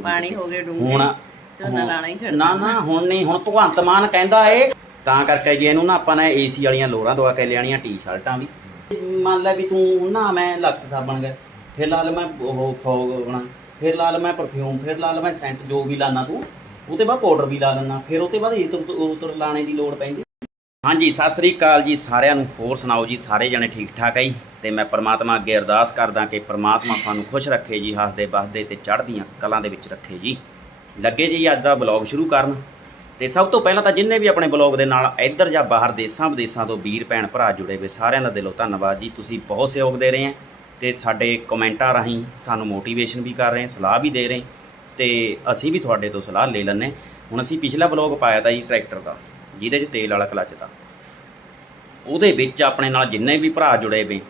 ਪਾਣੀ ਹੋ ਗਏ ਡੂੰਘੇ ਹੁਣ ਝੋਨਾ ਲਾਣਾ ਹੀ ਛੱਡ ਨਾ ਨਾ ਹੁਣ ਨਹੀਂ ਹੁਣ ਭਗਵੰਤ ਮਾਨ ਕਹਿੰਦਾ ਏ ਤਾਂ ਕਰਕੇ ਜੀ ਇਹਨੂੰ ਨਾ ਆਪਾਂ ਨੇ ਏਸੀ ਵਾਲੀਆਂ ਲੋਰਾਂ ਦਵਾ ਕੇ ਲਿਆਣੀਆਂ ਟੀ-ਸ਼ਰਟਾਂ ਵੀ। ਮੰਨ ਲੈ ਵੀ ਤੂੰ ਨਾ ਮੈਂ ਲਕਸ ਸਾਬਣ ਗਿਆ ਫਿਰ ਲਾ ਲੈ ਮੈਂ ਉਹ ਫੋਗ ਬਣਾ ਫਿਰ ਲਾ ਲੈ ਮੈਂ ਪਰਫਿਊਮ ਫਿਰ ਲਾ ਲੈ ਮੈਂ ਸੈਂਟ ਜੋ ਵੀ ਲਾਣਾ ਤੂੰ ਉਹਦੇ ਬਾਅਦ ਪਾਊਡਰ ਵੀ ਲਾ ਲੈਣਾ ਫਿਰ ਉਹਦੇ ਬਾਅਦ ਇਤਰ ਉਤਰ ਲਾਣੇ ਦੀ ਲੋੜ ਪੈਂਦੀ। ਹਾਂਜੀ, ਸਤਿ ਸ੍ਰੀ ਅਕਾਲ ਜੀ ਸਾਰਿਆਂ ਨੂੰ। ਹੋਰ ਸੁਣਾਓ ਜੀ, ਸਾਰੇ ਜਣੇ ਠੀਕ ਠਾਕ ਹੈ ਜੀ? ਤੇ ਮੈਂ ਪਰਮਾਤਮਾ ਅੱਗੇ ਅਰਦਾਸ ਕਰਦਾ ਕਿ ਪਰਮਾਤਮਾ ਤੁਹਾਨੂੰ ਖੁਸ਼ ਰੱਖੇ ਜੀ, ਹੱਸਦੇ ਵੱਸਦੇ ਤੇ ਚੜ੍ਹਦੀਆਂ ਕਲਾਂ ਦੇ ਵਿੱਚ ਰੱਖੇ ਜੀ। ਲੱਗੇ ਜੀ ਅੱਜ ਦਾ ਬਲੌਗ ਸ਼ੁਰੂ ਕਰਨ। ਤੇ ਸਭ ਤੋਂ ਪਹਿਲਾਂ ਤਾਂ ਜਿੰਨੇ ਵੀ ਆਪਣੇ ਬਲੌਗ ਦੇ ਨਾਲ ਇੱਧਰ ਜਾਂ ਬਾਹਰ ਦੇਸਾਂ ਵਿਦੇਸਾਂ ਤੋਂ ਵੀਰ, ਭੈਣ, ਭਰਾ ਜੁੜੇ ਹੋਏ, ਸਾਰਿਆਂ ਦਾ ਦਿਲੋਂ ਧੰਨਵਾਦ ਜੀ। ਤੁਸੀਂ ਬਹੁਤ ਸਹਿਯੋਗ ਦੇ ਰਹੇ ਹੈ ਤੇ ਸਾਡੇ ਕਮੈਂਟਾਂ ਰਾਹੀਂ ਸਾਨੂੰ ਮੋਟੀਵੇਸ਼ਨ ਵੀ ਕਰ ਰਹੇ, ਸਲਾਹ ਵੀ ਦੇ ਰਹੇ। ਤੇ ਅਸੀਂ ਵੀ ਤੁਹਾਡੇ ਤੋਂ ਸਲਾਹ ਲੈ ਲੈਂਦੇ ਹੁਣ ਅਸੀਂ ਪਿਛਲਾ ਬਲੌਗ ਪਾਇਆ ਤਾਂ ਜੀ ਟਰੈਕਟਰ ਦਾ। ਜਿਹਦੇ 'ਚ ਤੇਲ ਵਾਲਾ ਕਲੱਚ ਦਾ। ਉਹਦੇ ਵਿੱਚ ਆਪਣੇ ਨਾਲ ਜਿੰਨੇ ਵੀ ਭਰਾ ਜੁੜੇ ਵੇ,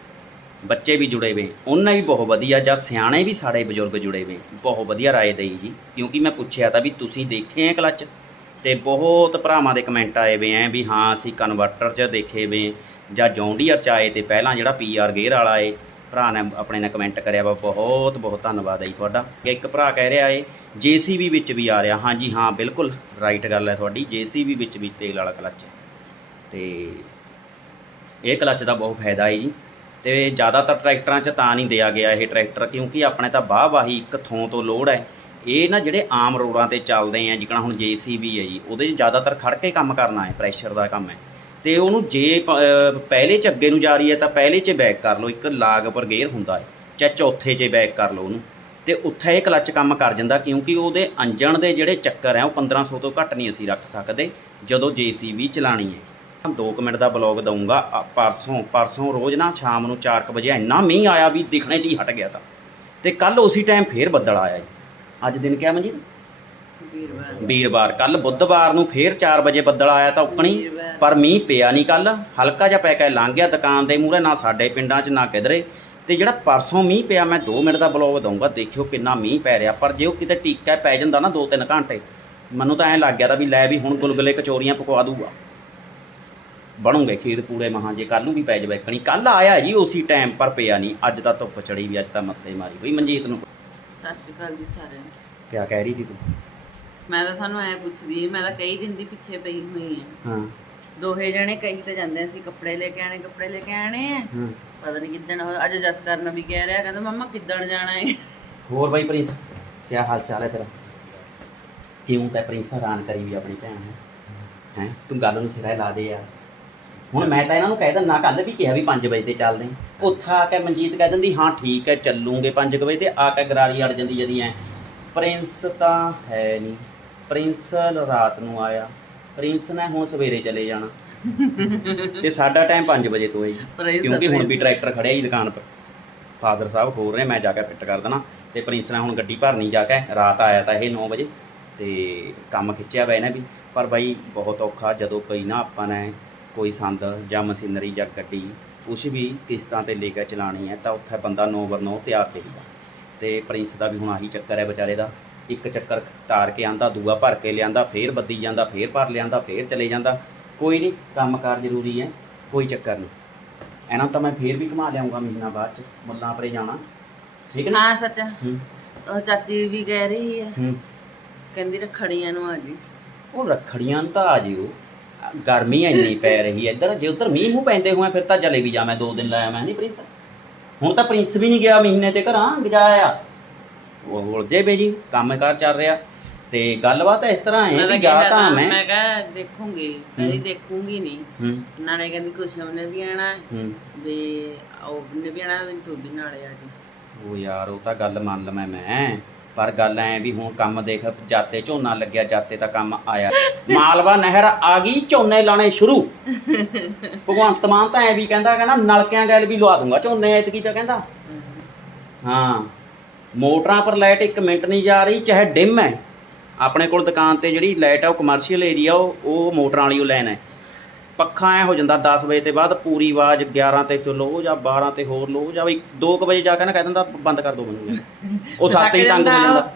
ਬੱਚੇ ਵੀ ਜੁੜੇ ਵੇ, ਉਹਨਾਂ ਵੀ ਬਹੁਤ ਵਧੀਆ ਜਾਂ ਸਿਆਣੇ ਵੀ ਸਾਡੇ ਬਜ਼ੁਰਗ ਜੁੜੇ ਵੇ, ਬਹੁਤ ਵਧੀਆ ਰਾਏ ਦੇਈ ਜੀ। ਕਿਉਂਕਿ ਮੈਂ ਪੁੱਛਿਆ ਤਾਂ ਵੀ ਤੁਸੀਂ ਦੇਖੇ ਆ ਕਲੱਚ? ਤੇ ਬਹੁਤ ਭਰਾਵਾਂ ਦੇ ਕਮੈਂਟ ਆਏ ਵੇ ਐ ਵੀ ਹਾਂ, ਅਸੀਂ ਕਨਵਰਟਰ 'ਚ ਦੇਖੇ ਵੇ ਜਾਂ ਜੌਂਡੀਅਰ 'ਚ ਆਏ ਤੇ ਪਹਿਲਾਂ ਜਿਹੜਾ ਪੀਆਰ ਗੇਅਰ ਵਾਲਾ ਏ ਭਰਾ ਨੇ ਆਪਣੇ ਨੇ ਕਮੈਂਟ ਕਰਿਆ ਵਾ, ਬਹੁਤ ਬਹੁਤ ਧੰਨਵਾਦ ਹੈ ਜੀ ਤੁਹਾਡਾ। ਇੱਕ ਭਰਾ ਕਹਿ ਰਿਹਾ ਏ, ਜੀਸੀਬੀ ਵਿੱਚ ਵੀ ਆ ਰਿਹਾ। ਹਾਂਜੀ, ਹਾਂ, ਬਿਲਕੁਲ ਰਾਈਟ ਗੱਲ ਹੈ ਤੁਹਾਡੀ, ਜੀਸੀਬੀ ਵਿੱਚ ਵੀ ਤੇਲ ਵਾਲਾ ਕਲੱਚ ਤੇ ਇਹ ਕਲੱਚ ਦਾ ਬਹੁਤ ਫਾਇਦਾ ਹੈ ਜੀ। ਤੇ ਜ਼ਿਆਦਾਤਰ ਟਰੈਕਟਰਾਂ 'ਚ ਤਾਂ ਨਹੀਂ ਦਿਆ ਗਿਆ ਇਹ ਟਰੈਕਟਰ, ਕਿਉਂਕਿ ਆਪਣੇ ਤਾਂ ਵਾਹ ਵਾਹੀ ਇੱਕ ਥੋਂ ਤੋਂ ਲੋਡ ਹੈ। ਇਹ ਨਾ ਜਿਹੜੇ ਆਮ ਰੋਡਾਂ ਤੇ ਚੱਲਦੇ ਆ, ਜਿਕਣਾ ਹੁਣ ਜੀਸੀਬੀ ਹੈ ਜੀ, ਉਹਦੇ 'ਚ ਜ਼ਿਆਦਾਤਰ ਖੜ ਕੇ ਕੰਮ ਕਰਨਾ ਹੈ, ਪ੍ਰੈਸ਼ਰ ਦਾ ਕੰਮ ਹੈ। ਤੇ ਉਹਨੂੰ ਜੇ ਪਹਿਲੇ 'ਚ ਅੱਗੇ ਨੂੰ ਜਾ ਰਹੀ ਹੈ ਤਾਂ ਪਹਿਲੇ 'ਚ ਬੈਕ ਕਰ ਲਓ ਇੱਕ ਲਾਗ ਪਰ ਗੇਅਰ ਹੁੰਦਾ ਹੈ। ਚਾਹੇ ਚੌਥੇ 'ਚ ਬੈਕ ਕਰ ਲਓ ਉਹਨੂੰ। ਤੇ ਉੱਥੇ ਇਹ ਕਲੱਚ ਕੰਮ ਕਰ ਜਾਂਦਾ ਕਿਉਂਕਿ ਉਹਦੇ ਇੰਜਣ ਦੇ ਜਿਹੜੇ ਚੱਕਰ ਹੈ ਉਹ 1500 ਤੋਂ ਘੱਟ ਨਹੀਂ ਅਸੀਂ ਰੱਖ ਸਕਦੇ ਜਦੋਂ ਜੀਸੀਬੀ ਚਲਾਣੀ ਹੈ। 2 ਮਿੰਟ ਦਾ ਬਲੌਗ ਦਊਂਗਾ ਆ ਪਰਸੋਂ ਪਰਸੋਂ ਰੋਜ਼ ਨਾ ਸ਼ਾਮ ਨੂੰ 4 ਵਜੇ ਇੰਨਾ ਮੀਂਹ ਆਇਆ ਵੀ ਦਿਖਣੇ ਦੀ ਹਟ ਗਿਆ ਤਾਂ। ਤੇ ਕੱਲ ਉਸੇ ਟਾਈਮ ਫੇਰ ਬੱਦਲ ਆਇਆ ਜੀ। ਅੱਜ ਦਿਨ ਕਿਆ ਮਨਜੀਤ? ਵੀਰਵਾਰ। ਵੀਰਵਾਰ। ਕੱਲ ਬੁੱਧਵਾਰ ਨੂੰ ਫੇਰ 4 ਵਜੇ ਬੱਦਲ ਆਇਆ ਤਾਂ ਉੱਕਣੀ। ਪਰ ਮੀਂਹ ਪਿਆ ਨਹੀਂ ਕੱਲ ਹਲਕਾ ਜਿਹਾ ਪੈ ਕੇ ਲੰਘ ਗਿਆ ਦੁਕਾਨ ਦੇ ਮੂਹਰੇ ਨਾ ਸਾਡੇ ਪਿੰਡਾਂ 'ਚ ਨਾ ਕਿਧਰੇ। ਤੇ ਜਿਹੜਾ ਪਰਸੋਂ ਮੀਂਹ ਪਿਆ ਮੈਂ 2 ਮਿੰਟ ਦਾ ਬਲੌਗ ਦਊਂਗਾ ਦੇਖਿਓ ਕਿੰਨਾ ਮੀਂਹ ਪੈ ਰਿਹਾ। ਪਰ ਜੇ ਉਹ ਕਿਤੇ ਟੀਕਾ ਪੈ ਜਾਂਦਾ ਨਾ 2-3 ਘੰਟੇ ਮੈਨੂੰ ਤਾਂ ਐਂ ਲੱਗ ਗਿਆ ਤਾਂ ਵੀ ਲੈ ਵੀ ਹੁਣ ਗੁਲਗੁਲੇ ਕਚੋਰੀਆਂ ਪਕਵਾ ਦੂਗਾ। ਬਣੂਗੇ ਖੀਰ ਪੂੜੇ ਮਹਾਂ ਜੇ ਕੱਲ ਨੂੰ ਵੀ ਪੈ ਜਾਵੇ। ਕਣੀ ਕੱਲ ਆਇਆ ਜੀ ਉਸੇ ਟਾਈਮ ਪਰ ਪਿਆ ਨਹੀਂ। ਅੱਜ ਤਾਂ ਧੁੱਪ ਚੜੀ ਵੀ ਅੱਜ ਤਾਂ ਮੱਤੇ ਮਾਰੀ ਬਈ ਮਨਜੀਤ ਨੂੰ। ਸਤਿ ਸ਼੍ਰੀ ਅਕਾਲ ਜੀ ਸਾਰਿਆਂ ਨੂੰ। ਕਿਆ ਕਹਿ ਰਹੀ ਸੀ ਤੂੰ? ਮੈਂ ਤਾਂ ਤੁਹਾਨੂੰ ਐ ਪੁੱਛਦੀ ਮੈਂ ਤਾਂ ਕਈ ਦਿਨ ਦੀ ਪਿੱਛੇ ਪਈ ਹੋਈ ਆ ਹਾਂ। ਦੋਹੇ ਜਣੇ ਕਹੀ ਤੇ ਜਾਂਦੇ ਸੀ ਕੱਪੜੇ ਲੈ ਕੇ ਆਣੇ ਕੱਪੜੇ ਲੈ ਕੇ ਆਣੇ ਆ। ਹਾਂ। ਪਤਾ ਨਹੀਂ ਕਿੱਦਣ ਹੋ- ਅੱਜ ਜਸ ਕਰਨ ਵੀ ਕਹਿ ਰਿਹਾ ਕਹਿੰਦਾ ਮੰਮਾ ਕਿੱਦਣ ਜਾਣਾ ਹੈ ਹੋਰ ਬਾਈ ਪ੍ਰਿੰਸ ਕੀ ਹਾਲ ਚਾਲ ਹੈ ਤੇਰਾ? ਕਿਉਂ ਤਾਂ ਪ੍ਰਿੰਸ ਹੈਰਾਨ ਕਰੀ ਵੀ ਆਪਣੀ ਭੈਣ ਨੂੰ? ਹੈ? ਤੂੰ ਗੱਲ ਨੂੰ ਸਿਰੇ ਲਾ ਦੇ ਯਾਰ। ਹੁਣ ਮੈਂ ਤਾਂ ਇਹਨਾਂ ਨੂੰ ਕਹਿ ਦਿੰਦਾ ਕੱਲ ਵੀ ਕਿਹਾ ਵੀ 5 ਵਜੇ ਤੇ ਚੱਲਦੇ ਹਾਂ। ਉੱਥੇ ਆ ਕੇ ਮਨਜੀਤ ਕਹਿ ਦਿੰਦੀ ਹਾਂ ਠੀਕ ਹੈ ਚੱਲੂਗੇ 5 ਵਜੇ ਤੇ ਆ ਕੇ ਗਰਾਰੀ ਅੜ ਜਾਂਦੀ ਜਦੀ ਐ। ਪ੍ਰਿੰਸ ਤਾਂ ਹੈ ਨਹੀਂ ਪ੍ਰਿੰਸ ਰਾਤ ਨੂੰ ਆਇਆ। ਪ੍ਰਿੰਸ ਨੇ ਹੁਣ ਸਵੇਰੇ ਚਲੇ ਜਾਣਾ। ਤੇ ਸਾਡਾ ਟਾਈਮ 5 ਵਜੇ ਤੋਂ ਹੈ ਜੀ। ਪ੍ਰਿੰਸ- ਕਿਉਂਕਿ ਹੁਣ ਵੀ। ਟਰੈਕਟਰ ਖੜਿਆ ਜੀ ਦੁਕਾਨ 'ਤੇ। ਫਾਦਰ ਸਾਹਿਬ ਖੋਲ ਰਹੇ ਮੈਂ ਜਾ ਕੇ ਫਿੱਟ ਕਰ ਦੇਣਾ। ਤੇ ਪ੍ਰਿੰਸ ਨੇ ਹੁਣ ਗੱਡੀ ਭਰਨੀ ਜਾ ਕੇ ਰਾਤ ਆਇਆ ਤਾਂ ਇਹ 9 ਵਜੇ। ਤੇ ਕੰਮ ਖਿੱਚਿਆ ਵਾ ਇਹਨੇ ਵੀ। ਪਰ ਬਾਈ ਬਹੁਤ ਔਖਾ ਜਦੋਂ ਕੋਈ ਨਾ ਆਪਾਂ ਨੇ ਕੋਈ ਸੰਦ ਜਾਂ ਮਸ਼ੀਨਰੀ ਜਾਂ ਗੱਡੀ ਕੁਛ ਵੀ ਕਿਸ਼ਤਾਂ ਤੇ ਲੈ ਕੇ ਚਲਾਣੀ ਹੈ ਤਾਂ ਉੱਥੇ ਬੰਦਾ 9 ਬਰ 9 ਤਿਆਰ ਚਾਹੀਦਾ ਤੇ ਪ੍ਰਿੰਸ ਦਾ ਵੀ ਹੁਣ ਆਹੀ ਚੱਕਰ ਹੈ ਵਿਚਾਰੇ ਦਾ। ਇੱਕ ਚੱਕਰ ਤਾਰ ਕੇ ਆਂਦਾ ਦੂਆ ਭਰ ਕੇ ਲਿਆਂਦਾ ਫੇਰ ਬੱਦੀ ਜਾਂਦਾ ਫੇਰ ਭਰ ਲਿਆਂਦਾ ਫੇਰ ਚਲੇ ਜਾਂਦਾ। ਕੋਈ ਨਹੀਂ ਕੰਮਕਾਰ ਜ਼ਰੂਰੀ ਹੈ ਕੋਈ ਚੱਕਰ ਨਹੀਂ। ਇਹਨਾਂ ਤਾਂ ਮੈਂ ਫੇਰ ਵੀ ਘੁਮਾ ਲਿਆਉਂਗਾ ਮਹੀਨਾ ਬਾਅਦ ਚ ਮੁੱਲਾਂ ਪਰੇ ਜਾਣਾ। ਠੀਕ ਹੈ ਨਾ ਹਾਂ ਸੱਚ। ਹੂੰ। ਉਹ ਚਾਚੀ ਵੀ ਕਹਿ ਰਹੀ ਹੈ। ਹੂੰ। ਕਹਿੰਦੀ ਰਖੜੀਆਂ ਨੂੰ ਆ ਜੀ। ਉਹ ਰੱਖੜੀਆਂ ਨੂੰ ਤਾਂ ਆ ਜਿਓ। ਗਰਮੀ ਇੰਨੀ ਪੈ ਰਹੀ ਹੈ ਇੱਧਰ। ਜੇ ਉੱਧਰ ਮੀਂਹ ਮੂੰਹ ਪੈਂਦੇ ਹੋਏ ਫਿਰ ਤਾਂ ਚਲੇ ਵੀ ਜਾ। ਮੈਂ ਦੋ ਦਿਨ ਲਾਇਆ ਮੈਂ ਨਹੀਂ ਪ੍ਰਿੰਸ। ਹੁਣ ਤਾਂ ਪ੍ਰਿੰਸ ਵੀ ਨਹੀਂ ਗਿਆ ਮਹੀਨੇ ਤੇ ਘਰਾਂ ਗਜਾਇਆ ਉਹ ਉਲਝੇ ਬੇ ਜੀ ਕੰਮਕਾਰ ਚੱਲ ਰਿਹਾ। ਤੇ ਗੱਲਬਾਤ ਇਸ ਤਰ੍ਹਾਂ ਹੈ ਤਾਂ ਜਾ ਤਾਂ ਮੈਂ ਮੈਂ ਕਿਹਾ ਦੇਖੂੰਗੀ ਕਹਿੰਦੀ ਦੇਖੂੰਗੀ ਨਹੀਂ। ਨਾਲੇ ਕਹਿੰਦੀ ਕੁਸ਼ਮ ਨੇ ਵੀ ਆਣਾ ਵੀ ਉਹ ਨੇ ਵੀ ਆਣਾ ਤੂੰ ਵੀ ਨਾਲੇ ਆ ਜੀ। ਉਹ ਯਾਰ ਉਹ ਤਾਂ ਗੱਲ ਮੰਨ ਲਵਾਂ ਮੈਂ। ਪਰ ਗੱਲ ਐ ਵੀ ਹੁਣ ਕੰਮ ਦੇਖ ਜਾਤੇ ਝੋਨਾ ਲੱਗਿਆ ਜਾਤੇ ਤਾਂ ਕੰਮ ਆਇਆ। ਮਾਲਵਾ ਨਹਿਰ ਆ ਗਈ ਝੋਨੇ ਲਾਣੇ ਸ਼ੁਰੂ। ਭਗਵੰਤ ਮਾਨ ਤਾਂ ਐ ਵੀ ਕਹਿੰਦਾ ਕਹਿੰਦਾ ਨਲਕਿਆਂ ਗੈਲ ਵੀ ਲਵਾ ਦੂੰਗਾ ਝੋਨੇ ਐਤਕੀ ਤਾਂ ਕਹਿੰਦਾ। ਹਾਂ। ਮੋਟਰਾਂ ਪਰ ਲਾਈਟ 1 ਮਿੰਟ ਨਹੀਂ ਜਾ ਰਹੀ ਚਾਹੇ ਡਿਮ ਹੈ। ਆਪਣੇ ਕੋਲ ਦੁਕਾਨ ਤੇ ਜਿਹੜੀ ਲਾਈਟ ਹੈ ਉਹ ਕਮਰਸ਼ੀਅਲ ਏਰੀਆ ਉਹ ਉਹ ਮੋਟਰਾਂ ਵਾਲੀ ਉਹ ਲੈਣ ਹੈ। ਪੱਖਾ ਐ ਹੋ ਜਾਂਦਾ 10 ਵਜੇ ਤੇ ਬਾਅਦ ਪੂਰੀ ਆਵਾਜ਼ 11 ਤੇ ਚਲੋ ਜਾਂ 12 ਤੇ ਹੋਰ ਲੋ ਜਾਂ ਵੀ 2 ਵਜੇ ਜਾ ਕੇ ਨਾ ਕਹਿ ਦਿੰਦਾ ਬੰਦ ਕਰ ਦੋ ਮੈਨੂੰ। ਉਹ ਸੱਤ ਹੀ ਤੰਗ ਹੋ ਜਾਂਦਾ।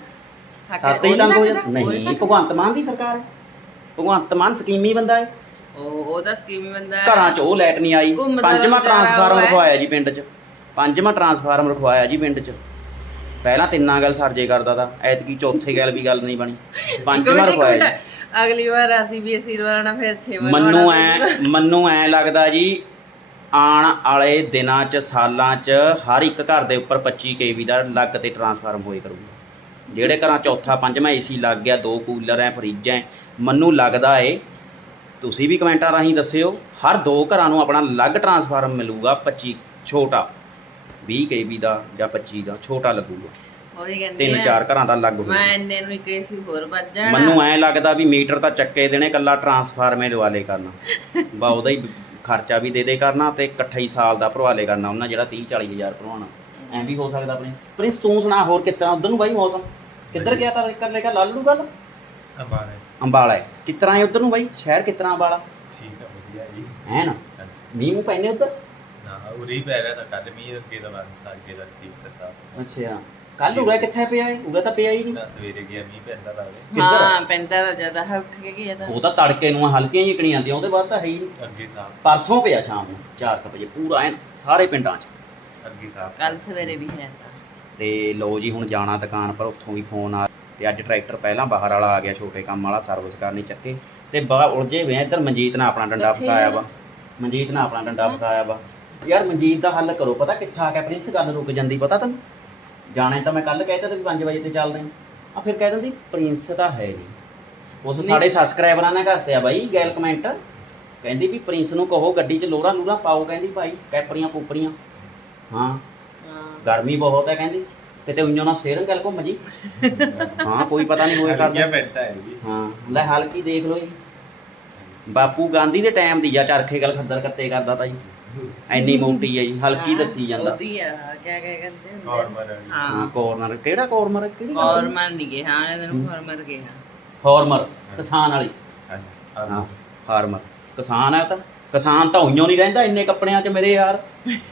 ਸੱਤ ਹੀ ਤੰਗ ਹੋ ਜਾਂਦਾ। ਨਹੀਂ ਭਗਵੰਤ ਮਾਨ ਦੀ ਸਰਕਾਰ ਹੈ। ਭਗਵੰਤ ਮਾਨ ਸਕੀਮੀ ਬੰਦਾ ਹੈ। ਉਹ ਉਹਦਾ ਸਕੀਮ ਬੰਦਾ ਹੈ। ਘਰਾਂ 'ਚ ਉਹ ਲਾਈਟ ਨਹੀਂ ਆਈ। ਪੰਜਵਾਂ ਟਰਾਂਸਫਾਰਮ। ਰਖਵਾਇਆ ਜੀ ਪਿੰਡ 'ਚ। ਪੰਜਵਾਂ ਟਰਾਂਸਫਾਰਮ ਰਖਵਾਇਆ ਜੀ ਪਿੰਡ 'ਚ। ਪਹਿਲਾਂ ਤਿੰਨਾਂ ਗੱਲ ਸਰਜੇ ਕਰਦਾ ਤਾ ਐਤਕੀ ਚੌਥੇ ਗੱਲ ਵੀ ਗੱਲ ਨਹੀਂ ਬਣੀ। ਰੁਪਏ ਇੱਕ ਮਿੰਟ। ਅਗਲੀ ਵਾਰ ਅਸੀਂ ਵੀ ਅਸੀਂ ਲਵਾਣਾ ਫਿਰ 6 ਵਾਰ ਮੰਨੂ ਐ ਮੰਨੂ ਐ ਲੱਗਦਾ ਜੀ ਆਉਣ ਵਾਲੇ ਦਿਨਾਂ 'ਚ ਸਾਲਾਂ 'ਚ ਹਰ ਇੱਕ ਘਰ ਦੇ ਉੱਪਰ 25 ਕੇਵੀ ਦਾ ਲੱਗ ਤੇ ਟਰਾਂਸਫਾਰਮ ਹੋਏ ਕਰੂਗਾ। ਜਿਹੜੇ ਘਰਾਂ ਚੌਥਾ ਪੰਜਵਾਂ ਏਸੀ ਲੱਗ ਗਿਆ ਦੋ ਕੂਲਰ ਐ ਫਰਿੱਜ ਐ ਮੰਨੂ ਲੱਗਦਾ ਏ ਤੁਸੀਂ ਵੀ ਕਮੈਂਟਾਂ ਰਾਹੀਂ ਦੱਸਿਓ ਹਰ ਦੋ ਘਰਾਂ ਨੂੰ ਆਪਣਾ ਅਲੱਗ ਟਰਾਂਸਫਾਰਮ ਮਿਲੂਗਾ 25 ਛੋਟਾ। 20 ਕੇਵੀ ਦਾ ਜਾਂ 25 ਦਾ ਛੋਟਾ ਲੱਗੂਗਾ। ਉਹਦੀ ਕਹਿੰਦੀ ਤਿੰਨ ਆ, ਚਾਰ ਘਰਾਂ ਦਾ ਲੱਗ ਹੋਊਗਾ। ਮੈਂ ਇੰਨੇ ਨੂੰ ਇੱਕ ਏਸੀ ਹੋਰ ਵੱਜ ਜਾਣਾ। ਮੈਨੂੰ ਐ ਲੱਗਦਾ ਵੀ ਮੀਟਰ ਤਾਂ ਚੱਕੇ ਦੇਣੇ ਕੱਲਾ ਟਰਾਂਸਫਾਰਮੇ ਲਵਾ ਲੇ ਕਰਨਾ। ਬਾ ਉਹਦਾ ਹੀ ਖਰਚਾ ਵੀ ਦੇ ਦੇ ਕਰਨਾ ਤੇ ਇਕੱਠਾ ਹੀ ਸਾਲ ਦਾ ਭਰਵਾ ਲੇ ਕਰਨਾ। ਉਹਨਾਂ ਜਿਹੜਾ 30 40 ਹਜ਼ਾਰ ਭਰਵਾਉਣਾ। ਐ ਵੀ ਹੋ ਸਕਦਾ ਆਪਣੇ। ਪ੍ਰਿੰਸ ਤੂੰ ਸੁਣਾ ਹੋਰ ਕਿਤਨਾ ਉਧਰ ਨੂੰ ਬਾਈ ਮੌਸਮ? ਕਿੱਧਰ ਗਿਆ ਤਾਂ ਕਰ ਲੇਗਾ ਲਾਲੂ ਗੱਲ? ਅੰਬਾਲੇ। ਅੰਬਾਲਾ ਹੈ। ਕਿਤਨਾ ਹੈ ਉਧਰ ਨੂੰ ਬਾਈ? ਸ਼ਹਿਰ ਕਿਤਨਾ ਅੰਬਾਲਾ? ਠੀਕ ਆ ਵਧੀਆ ਜੀ। ਹੈ ਨਾ ਮੀਂਹ ਪੈਨੇ ਉਧਰ? ਉਰੀ ਪੈ ਰਿਹਾ ਨਾ ਕੱਲ ਮੀਂਹ ਅੱਗੇ ਦਾ ਬੰਦ ਅੱਗੇ ਦਾ ਠੀਕ ਤਾਂ ਸਾਫ਼ ਅੱਛਾ। ਕੱਲ ਉਰੇ ਕਿੱਥੇ ਪਿਆ ਏ ਉਰੇ ਤਾਂ ਪਿਆ ਹੀ ਨਹੀਂ। ਸਵੇਰੇ ਗਿਆ ਮੀਂਹ ਪੈਂਦਾ ਲਾਵੇ ਕਿੱਧਰ? ਹਾਂ ਪੈਂਦਾ ਤਾਂ ਜ਼ਿਆਦਾ ਹੈ ਉੱਠ ਕੇ ਗਿਆ ਤਾਂ। ਉਹ ਤਾਂ ਤੜਕੇ ਨੂੰ ਹਲਕੀਆਂ ਜਿਹੀਆਂ ਕਣੀਆਂ ਆਉਂਦੀਆਂ ਉਹਦੇ ਬਾਅਦ ਤਾਂ ਹੈ ਹੀ ਨਹੀਂ। ਅੱਗੇ ਸਾਫ਼। ਪਰਸੋਂ ਪਿਆ ਸ਼ਾਮ ਨੂੰ 4 ਵਜੇ ਪੂਰਾ ਐਨ ਸਾਰੇ ਪਿੰਡਾਂ 'ਚ। ਅੱਗੇ ਸਾਫ਼। ਕੱਲ ਸਵੇਰੇ ਵੀ ਹੈ ਤਾਂ। ਤੇ ਲੋ ਜੀ ਹੁਣ ਜਾਣਾ ਦੁਕਾਨ ਪਰ ਉੱਥੋਂ ਵੀ ਫੋਨ ਆ। ਤੇ ਅੱਜ ਟਰੈਕਟਰ ਪਹਿਲਾਂ ਬਾਹਰ ਵਾਲਾ ਆ ਗਿਆ ਛੋਟੇ ਕੰਮ ਵਾਲਾ ਸਰਵਿਸ ਕਰਨੀ ਚੱਕੇ। ਤੇ ਬਾ ਉਲਝੇ ਆ ਇੱਧਰ ਮਨਜੀਤ ਨੇ ਆਪਣਾ ਡੰਡਾ ਫਸਾਇਆ? ਵਾ। ਮਨਜੀਤ ਨੇ ਆਪਣਾ ਡੰਡਾ ਫਸਾਇਆ ਵਾ। ਯਾਰ ਮਨਜੀਤ ਦਾ ਹੱਲ ਕਰੋ ਪਤਾ ਕਿੱਥੇ ਆ ਗਿਆ ਪ੍ਰਿੰਸ ਗੱਲ ਰੁਕ ਜਾਂਦੀ ਪਤਾ ਤੈਨੂੰ? ਜਾਣੇ ਤਾਂ ਮੈਂ ਕੱਲ ਕਹਿਤਾ ਤੇ ਵੀ 5 ਵਜੇ ਤੇ ਚੱਲਦੇ ਆ ਆ ਫਿਰ ਕਹਿ ਦਿੰਦੀ ਪ੍ਰਿੰਸ ਤਾਂ ਹੈ ਨਹੀਂ। ਉਸ। ਸਾਡੇ ਸਬਸਕ੍ਰਾਈਬਰਾਂ ਨੇ ਕਰਤੇ ਆ ਬਾਈ ਗੈਲ ਕਮੈਂਟ। ਕਹਿੰਦੀ ਵੀ ਪ੍ਰਿੰਸ ਨੂੰ ਕਹੋ ਗੱਡੀ 'ਚ ਲੋਰਾ ਲੂਰਾ ਪਾਓ ਕਹਿੰਦੀ ਭਾਈ ਕੈਪਰੀਆਂ ਕੂਪਰੀਆਂ ਹਾਂ ਗਰਮੀ ਬਹੁਤ ਹੈ ਕਹਿੰਦੀ। ਕਿਤੇ ਉਂਝੋਂ ਨਾ ਸੇਰਨ ਗੱਲ ਘੁੰਮ ਜੀ। ਹਾਂ ਕੋਈ ਪਤਾ ਨਹੀਂ ਹੋਇਆ ਕਰਦਾ। ਪੈਂਟਾ ਹੈ ਜੀ। ਹਾਂ ਲੈ ਹਲਕੀ ਦੇਖ ਲਓ ਜੀ। ਬਾਪੂ ਗਾਂਧੀ ਦੇ ਟਾਈਮ ਦੀ ਆ ਚਰਖੇ ਗੱਲ ਖੱਦਰ ਕੱਤੇ ਕਰਦਾ ਤਾਂ ਜੀ ਐਨੀ ਮੋਟੀ ਹੈ ਜੀ ਹਲਕੀ ਦੱਸੀ ਜਾਂਦਾ। ਉਹਦੀ ਆ ਕਿਆ ਕਿਆ ਕਹਿੰਦੇ ਹੁੰਦੇ ਆ? ਵਾਲੀ ਹਾਂ। ਹਾਂ ਕੋਰਨਰ ਕਿਹੜਾ ਕੋਰਨਰ ਕਿਹੜੀ ਫਾਰਮਰ ਨਹੀਂ ਗਿਆ ਹਾਂ ਇਹਦੇ ਨੂੰ ਫਾਰਮਰ ਗਿਆ ਫਾਰਮਰ ਕਿਸਾਨ ਵਾਲੀ। ਹਾਂ ਹਾਂ ਫਾਰਮਰ ਕਿਸਾਨ ਹੈ ਉਹ ਤਾਂ। ਕਿਸਾਨ ਤਾਂ ਉਈਓ ਨਹੀਂ ਰਹਿੰਦਾ ਇੰਨੇ ਕੱਪੜਿਆਂ 'ਚ ਮੇਰੇ ਯਾਰ।